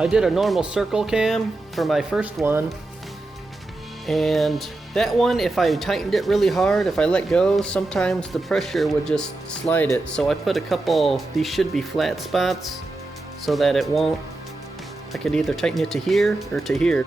I did a normal circle cam for my first one, and that one, if I tightened it really hard, if I let go, sometimes the pressure would just slide it. So I put a couple, these should be flat spots, so that it won't, I could either tighten it to here or to here.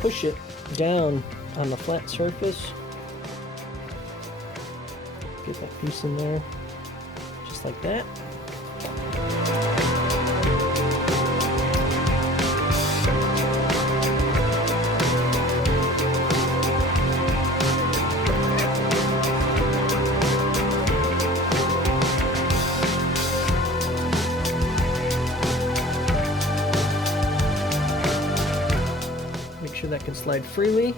Push it down on the flat surface. Get that piece in there, just like that. Make sure that can slide freely.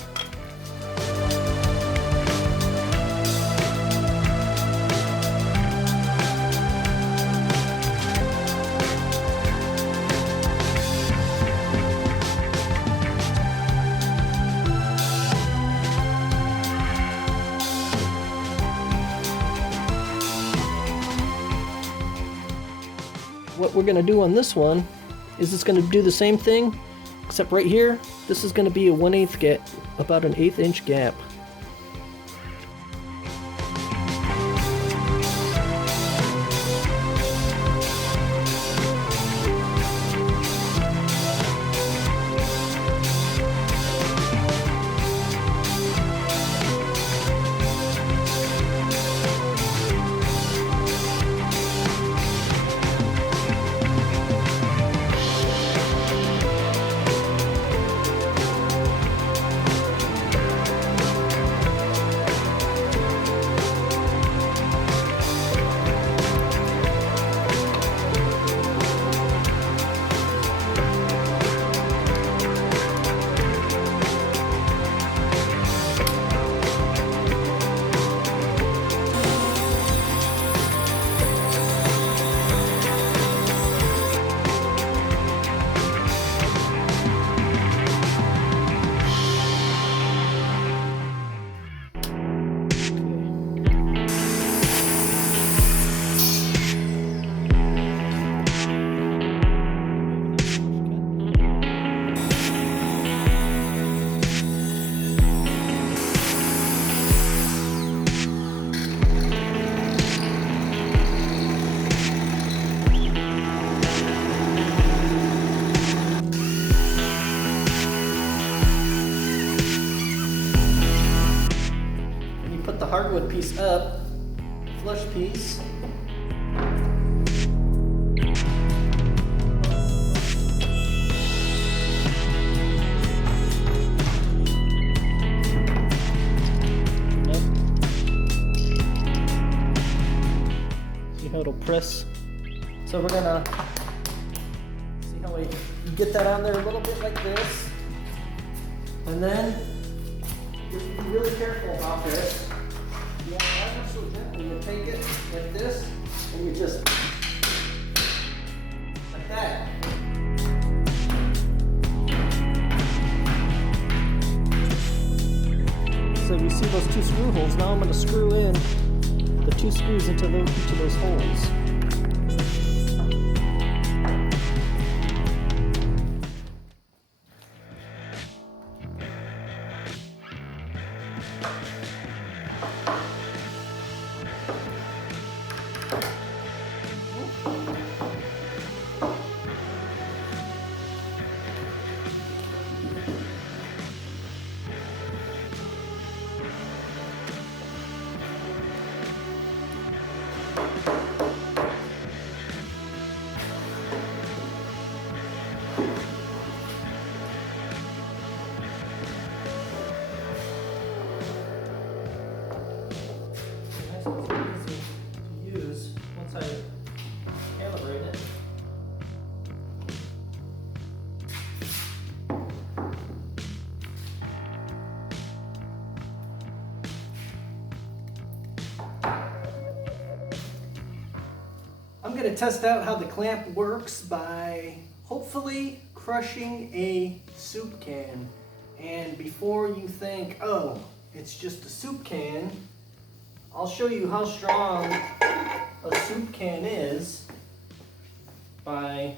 What we're going to do on this one is it's going to do the same thing, except right here, this is going to be a 1/8 gap, about an 1/8 inch gap. The hardwood piece up, flush piece. See how it'll press. So we're gonna see how we get that on there a little bit like this, and then be really careful about this. Yeah, ever so gently, you take it like this, and you just, like that. So you see those two screw holes. Now I'm going to screw in the two screws into each of those holes. That's how you calibrate it. I'm going to test out how the clamp works by hopefully crushing a soup can. And before you think, oh, it's just a soup can, I'll show you how strong a soup can is by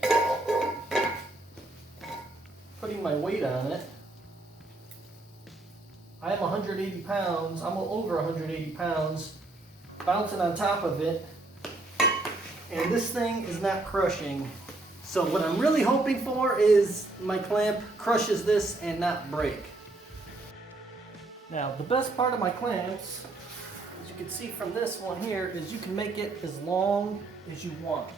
putting my weight on it. I'm 180 pounds, I'm over 180 pounds, bouncing on top of it, and this thing is not crushing. So what I'm really hoping for is my clamp crushes this and not break. Now the best part of my clamps, as you can see from this one here, is you can make it as long as you want.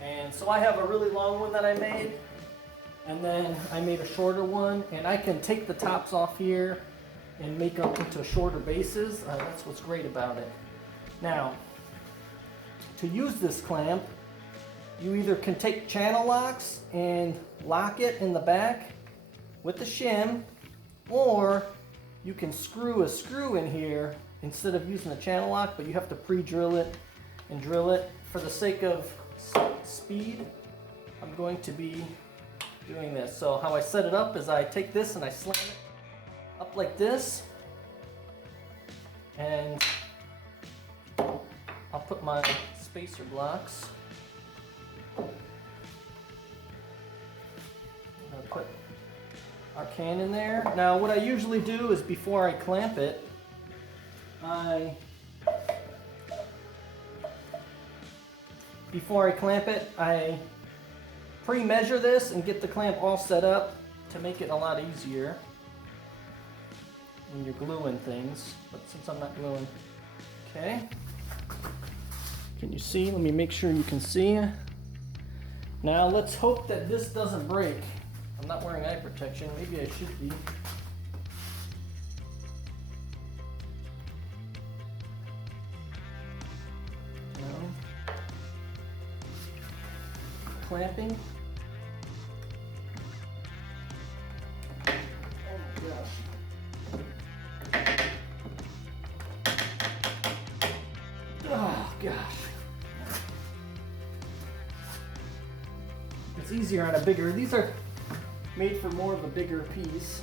And so I have a really long one that I made, and then I made a shorter one, and I can take the tops off here and make them into shorter bases. That's what's great about it. Now, to use this clamp, you either can take channel locks and lock it in the back with the shim, or you can screw a screw in here instead of using a channel lock, but you have to pre-drill it and drill it. For the sake of speed, I'm going to be doing this. So how I set it up is I take this and I slam it up like this, and I'll put my spacer blocks. I'll put our can in there. Now what I usually do is before I clamp it, I pre-measure this and get the clamp all set up to make it a lot easier when you're gluing things, but since I'm not gluing. Okay. Can you see? Let me make sure you can see. Now let's hope that this doesn't break. I'm not wearing eye protection. Maybe I should be. Clamping. Oh my gosh. Oh gosh. It's easier on a bigger, these are made for more of a bigger piece.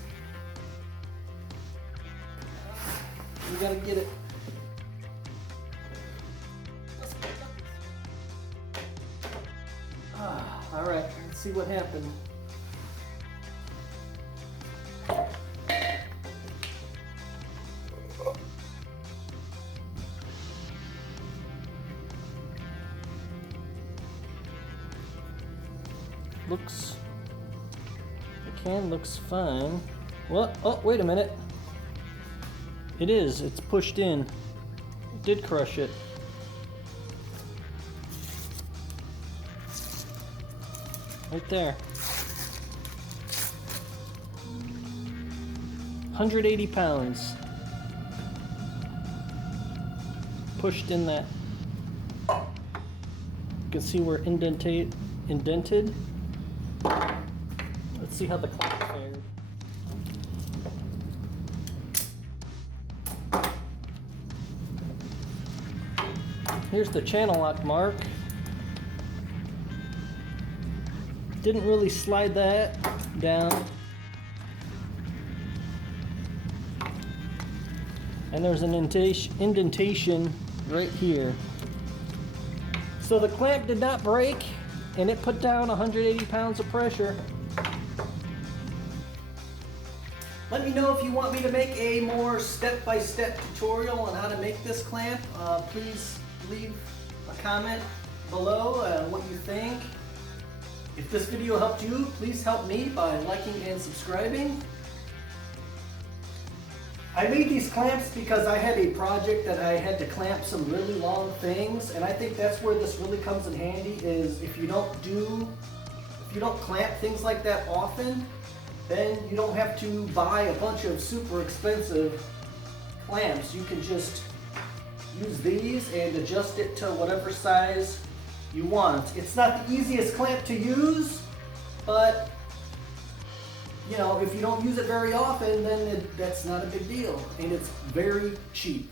You gotta get it. All right, let's see what happened. The can looks fine. What? Oh, wait a minute. It is, it's pushed in. It did crush it. Right there. 180 pounds. Pushed in that. You can see we're indented. Let's see how the clamp fared. Here's the channel lock mark. Didn't really slide that down. And there's an indentation right here. So the clamp did not break, and it put down 180 pounds of pressure. Let me know if you want me to make a more step-by-step tutorial on how to make this clamp. Please leave a comment below what you think. If this video helped you, please help me by liking and subscribing. I made these clamps because I had a project that I had to clamp some really long things, and I think that's where this really comes in handy, is if you don't clamp things like that often, then you don't have to buy a bunch of super expensive clamps. You can just use these and adjust it to whatever size you want. It's not the easiest clamp to use, but you know, if you don't use it very often, then that's not a big deal, and it's very cheap.